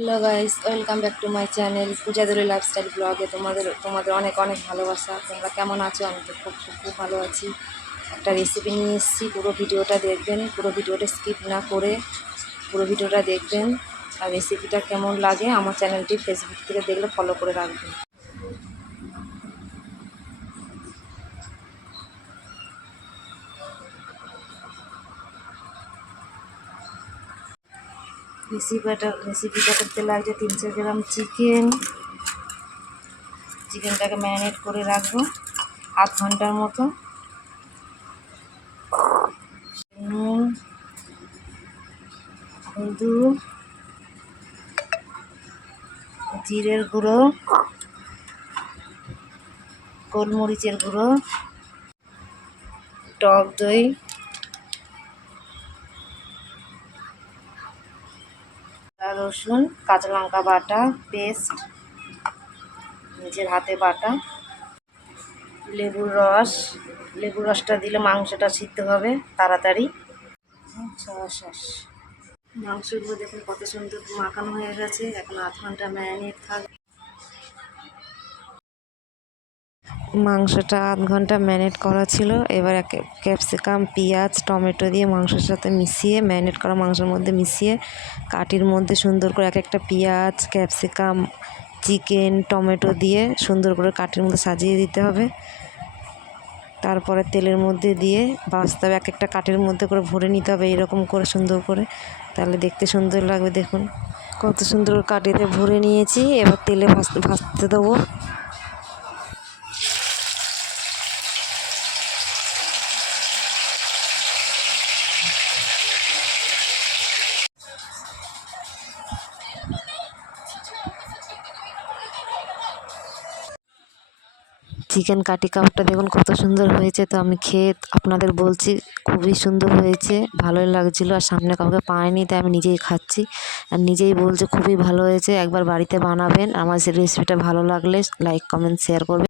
Hello guys, welcome back to my channel Pujaduli lifestyle ব্লগে। তোমাদের অনেক অনেক ভালোবাসা। তোমরা কেমন আছো? আমি তো খুব খুব খুব ভালো আছি। একটা রেসিপি নিয়ে এসেছি, পুরো ভিডিওটা দেখবেন, পুরো ভিডিওটা স্কিপ না করে পুরো ভিডিওটা দেখবেন। আর রেসিপিটা কেমন লাগে আমার চ্যানেলটি ফেসবুক থেকে দেখলে ফলো করে রাখবেন। রেসিপিটা করতে লাগছে 300 গ্রাম চিকেনটাকে ম্যারিনেট করে রাখবো আধ ঘন্টার মতো। নুন, হলুদ, জিরের গুঁড়ো, গোলমরিচের গুঁড়ো, টক দই, রসুন, কাঁচা লঙ্কা বাটা পেস্ট, নিজের হাতে বাটা, লেবুর রসটা দিলে মাংসটা সিদ্ধ হবে তাড়াতাড়ি। মাংসগুলো দেখুন কত সুন্দর মাখানো হয়ে গেছে। এখন আধ ঘন্টা ম্যারিনেট থাকবে। মাংসটা আধ ঘন্টা ম্যারিনেট করা ছিল। এবার ক্যাপসিকাম, পেঁয়াজ, টমেটো দিয়ে মাংসের সাথে মিশিয়ে, ম্যারিনেট করা মাংসের মধ্যে মিশিয়ে কাঠির মধ্যে সুন্দর করে একটা পেঁয়াজ, ক্যাপসিকাম, চিকেন, টমেটো দিয়ে সুন্দর করে কাঠির মধ্যে সাজিয়ে দিতে হবে। তারপরে তেলের মধ্যে দিয়ে ভাজতে হবে। একটা কাঠির মধ্যে করে ভরে নিতে হবে এরকম করে সুন্দর করে, তাহলে দেখতে সুন্দর লাগবে। দেখুন কত সুন্দর কাঠিতে ভরে নিয়েছি। এবার তেলে ভাজতে দেবো। চিকেন কাটি কাবাবটা দেখুন কত সুন্দর হয়েছে। তো আমি খেয়ে আপনাদের বলছি খুবই সুন্দর হয়েছে, ভালোই লাগছিলো। আর সামনে কাউকে পাইনি, তাই আমি নিজেই খাচ্ছি আর নিজেই বলছি খুবই ভালো হয়েছে। একবার বাড়িতে বানাবেন। আমার রেসিপিটা ভালো লাগলে লাইক, কমেন্ট, শেয়ার করবেন।